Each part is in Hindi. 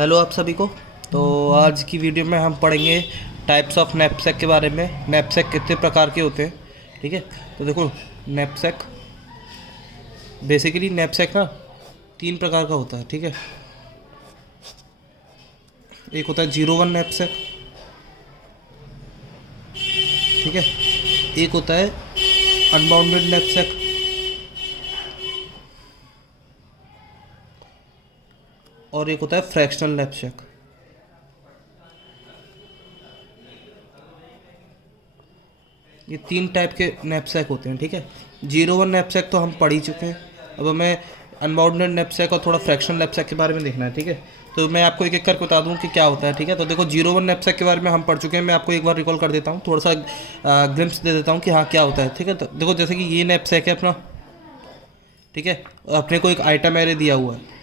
हेलो आप सभी को। तो आज की वीडियो में हम पढ़ेंगे टाइप्स ऑफ नैपसैक के बारे में। नैपसैक कितने प्रकार के होते हैं, ठीक है। तो देखो, नैपसैक बेसिकली नैपसैक ना तीन प्रकार का होता है, ठीक है। एक होता है 01 नैपसैक, ठीक है। एक होता है अनबाउंडेड नैपसैक, और एक होता है फ्रैक्शनल नैपसैक। ये तीन टाइप के नैपसैक होते हैं, ठीक है। 01 नैपसैक तो हम पढ़ ही चुके हैं। अब हमें अनबाउंडेड नैपसैक और थोड़ा फ्रैक्शनल नैपसैक के बारे में देखना है, ठीक है। तो मैं आपको एक एक करके बता दूं कि क्या होता है, ठीक है। तो देखो, 01 नैपसैक के बारे में हम पढ़ चुके हैं। मैं आपको एक बार रिकॉल कर देता हूँ, थोड़ा सा ग्लिम्स दे देता हूँ कि हाँ क्या होता है, ठीक है। तो देखो, जैसे कि ये नैपसैक है अपना, ठीक है। अपने को एक आइटम एरे दिया हुआ है,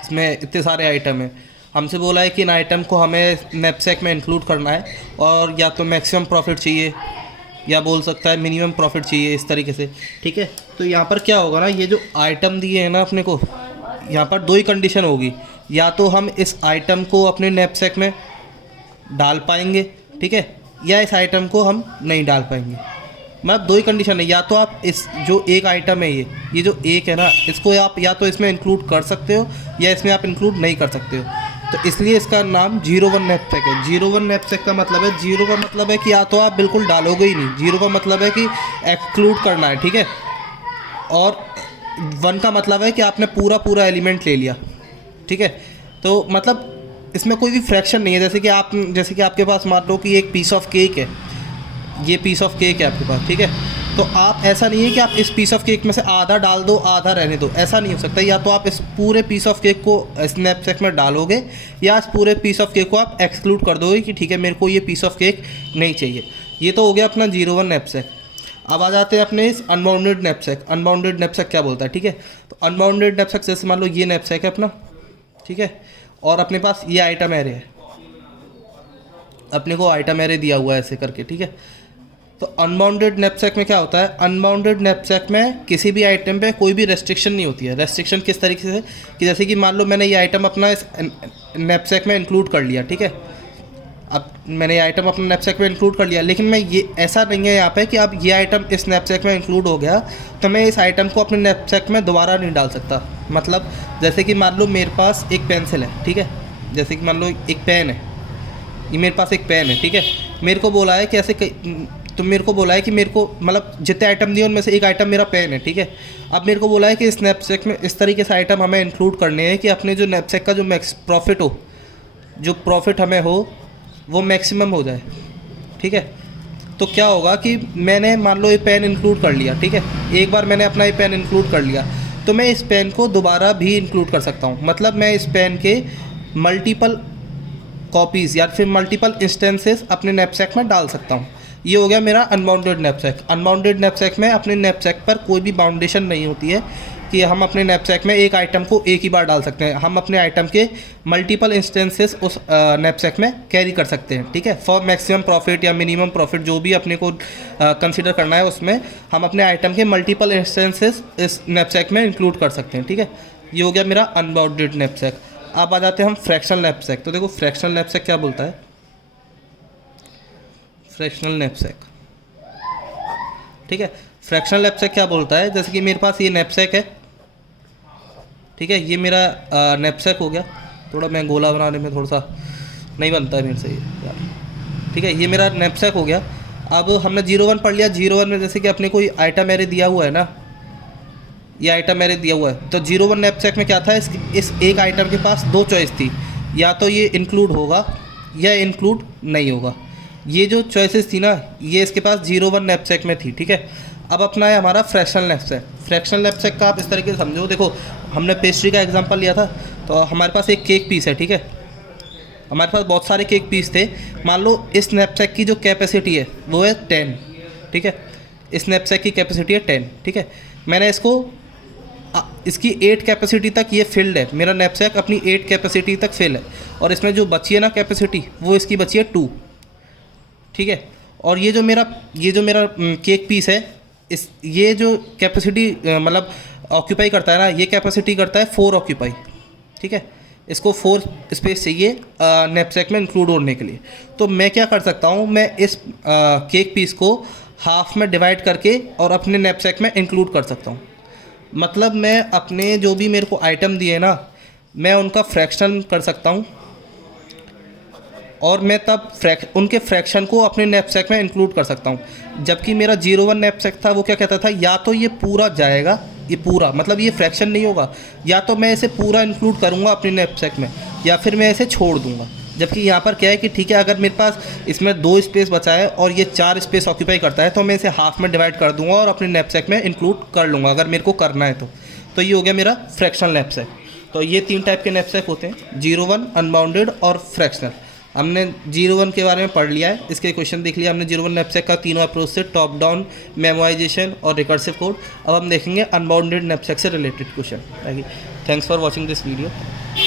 इसमें इतने सारे आइटम हैं। हमसे बोला है कि इन आइटम को हमें नैपसैक में इंक्लूड करना है, और या तो मैक्सिमम प्रॉफिट चाहिए या बोल सकता है मिनिमम प्रॉफिट चाहिए, इस तरीके से, ठीक है। तो यहाँ पर क्या होगा ना, ये जो आइटम दिए हैं ना अपने को, यहाँ पर दो ही कंडीशन होगी। या तो हम इस आइटम को अपने नैपसैक में डाल पाएंगे, ठीक है, या इस आइटम को हम नहीं डाल पाएंगे। मतलब दो ही कंडीशन है। या तो आप इस जो एक आइटम है, ये जो एक है ना, इसको आप या तो इसमें इंक्लूड कर सकते हो या इसमें आप इंक्लूड नहीं कर सकते हो। तो इसलिए इसका नाम 01 नैपसैक है। 01 नैपसैक का मतलब है, 0 का मतलब है कि या तो आप बिल्कुल डालोगे ही नहीं, 0 का मतलब है कि एक्सक्लूड करना है, ठीक है। और 1 का मतलब है कि आपने पूरा एलिमेंट ले लिया, ठीक है। तो मतलब इसमें कोई भी फ्रैक्शन नहीं है। जैसे कि आपके पास मान लो कि एक पीस ऑफ केक है, ये पीस ऑफ केक है आपके पास, ठीक है। तो आप ऐसा नहीं है कि आप इस पीस ऑफ केक में से आधा डाल दो आधा रहने दो, ऐसा नहीं हो सकता। या तो आप इस पूरे पीस ऑफ केक को स्नैपचैट में डालोगे, या इस पूरे पीस ऑफ केक को आप एक्सक्लूड कर दोगे कि ठीक है, मेरे को ये पीस ऑफ केक नहीं चाहिए। ये तो हो गया अपना 01 नैपसैक। अब आ जाते हैं अपने इस अनबाउंडेड नैपसैक। अनबाउंडेड नैपसैक क्या बोलता है, ठीक है। तो अनबाउंडेड नैपसैक जैसे मान लो ये नैपसैक है अपना, ठीक है, और अपने पास ये आइटम एरे है, अपने को आइटम एरे दिया हुआ है ऐसे करके, ठीक है। तो अनबाउंडेड नैपसैक में क्या होता है, अनबाउंडेड नैपसैक में किसी भी आइटम पे कोई भी रेस्ट्रिक्शन नहीं होती है। रेस्ट्रिक्शन किस तरीके से, कि जैसे कि मान लो मैंने ये आइटम अपना इस नैपसैक में इंक्लूड कर लिया, ठीक है। अब मैंने ये आइटम अपने नैपसैक में इंक्लूड कर लिया, लेकिन मैं ये ऐसा नहीं है यहाँ पे कि अब ये आइटम इस नैपसैक में इंक्लूड हो गया तो मैं इस आइटम को अपने नैपसैक में दोबारा नहीं डाल सकता। मतलब जैसे कि मान लो मेरे पास एक पेंसिल है, ठीक है। जैसे कि मान लो एक पेन है, ये मेरे पास एक पेन है, ठीक है। मेरे को बोला है कि तो मेरे को बोला है कि मेरे को मतलब जितने आइटम दिए उनमें से एक आइटम मेरा पेन है, ठीक है। अब मेरे को बोला है कि इस नैपसैक में इस तरीके से आइटम हमें इंक्लूड करने हैं कि अपने जो नैपसैक का जो मैक्स प्रॉफिट हो, जो प्रॉफिट हमें हो वो मैक्सिमम हो जाए, ठीक है। तो क्या होगा कि मैंने मान लो ये पेन इंक्लूड कर लिया, ठीक है। एक बार मैंने अपना ये पेन इंक्लूड कर लिया, तो मैं इस पेन को दोबारा भी इंक्लूड कर सकता हूँ। मतलब मैं इस पेन के मल्टीपल कॉपीज़ या फिर मल्टीपल इंस्टेंसेस अपने नैपसैक में डाल सकता हूँ। ये हो गया मेरा अनबाउंडेड नैपसैक। अनबाउंडेड नैपसैक में अपने नैपसैक पर कोई भी बाउंडेशन नहीं होती है कि हम अपने नैपसैक में एक आइटम को एक ही बार डाल सकते हैं। हम अपने आइटम के मल्टीपल इंस्टेंसेस उस नैपसैक में कैरी कर सकते हैं, ठीक है। फॉर मैक्सिमम प्रॉफिट या मिनिमम प्रॉफिट जो भी अपने को कंसिडर करना है, उसमें हम अपने आइटम के मल्टीपल इंस्टेंसेस इस नैपसैक में इंक्लूड कर सकते हैं, ठीक है। ये हो गया मेरा अनबाउंडेड नैपसैक। अब आ जाते हैं हम फ्रैक्शनल नैपसैक। तो देखो, फ्रैक्शनल नैपसैक क्या बोलता है, फ्रैक्शनल नैपसैक, ठीक है। फ्रैक्शनल नैपसैक क्या बोलता है, जैसे कि मेरे पास ये नैपसैक है, ठीक है। ये मेरा नैपसैक हो गया। थोड़ा मैं गोला बनाने में थोड़ा सा नहीं बनता है मेरे से यार, ठीक है। ये मेरा नैपसैक हो गया। अब हमने 01 पढ़ लिया। 01 में जैसे कि अपने कोई आइटम एरे दिया हुआ है ना, ये आइटम एरे दिया हुआ है। तो 01 नैपसैक में क्या था, इस एक आइटम के पास दो चॉइस थी, या तो ये इंक्लूड होगा या इंक्लूड नहीं होगा। ये जो चॉइसेस थी ना, ये इसके पास 01 नैपसैक में थी, ठीक है। अब अपना है हमारा फ्रैक्शनल नैपसैक। फ्रैक्शनल नैपसैक का आप इस तरीके से समझो। देखो, हमने पेस्ट्री का एग्जांपल लिया था, तो हमारे पास एक केक पीस है, ठीक है। हमारे पास बहुत सारे केक पीस थे। मान लो इस नैपसैक की जो कैपेसिटी है वो है 10, ठीक है। इस नैपसैक की कैपेसिटी है 10, ठीक है। मैंने इसकी 8 कैपेसिटी तक ये फिल्ड है। मेरा नैपसैक अपनी 8 कैपेसिटी तक फिल है, और इसमें जो बची है ना कैपेसिटी, वो इसकी बची है 2, ठीक है। और ये जो मेरा केक पीस है, ये जो कैपेसिटी मतलब ऑक्यूपाई करता है ना, ये कैपेसिटी करता है 4 ऑक्यूपाई, ठीक है, इसको 4 स्पेस चाहिए नैपसैक में इंक्लूड होने के लिए। तो मैं क्या कर सकता हूँ, मैं इस केक पीस को हाफ में डिवाइड करके और अपने नैपसैक में इंक्लूड कर सकता हूँ। मतलब मैं अपने जो भी मेरे को आइटम दिए ना, मैं उनका फ्रैक्शन कर सकता हूँ और मैं तब उनके फ्रैक्शन को अपने नैपसैक में इंक्लूड कर सकता हूँ। जबकि मेरा 01 नैपसैक था, वो क्या कहता था, या तो ये पूरा जाएगा, ये पूरा मतलब ये फ्रैक्शन नहीं होगा, या तो मैं इसे पूरा इंक्लूड करूँगा अपने नैपसैक में, या फिर मैं इसे छोड़ दूँगा। जबकि यहाँ पर क्या है कि ठीक है, अगर मेरे पास इसमें 2 स्पेस बचा है और ये 4 स्पेस ऑक्यूपाई करता है, तो मैं इसे हाफ में डिवाइड कर दूँगा और अपने नैपसैक में इंक्लूड कर लूँगा अगर मेरे को करना है तो ये हो गया मेरा फ्रैक्शनल नैपसैक। तो ये 3 टाइप के नैपसैक होते हैं, 01, अनबाउंडेड और फ्रैक्शनल। हमने 01 के बारे में पढ़ लिया है, इसके क्वेश्चन देख लिया हमने 01 नैपसैक का तीनों अप्रोच से, टॉप डाउन, मेमोराइजेशन और रिकर्सिव कोड। अब हम देखेंगे अनबाउंडेड नैपसैक से related question. Thanks for watching this video.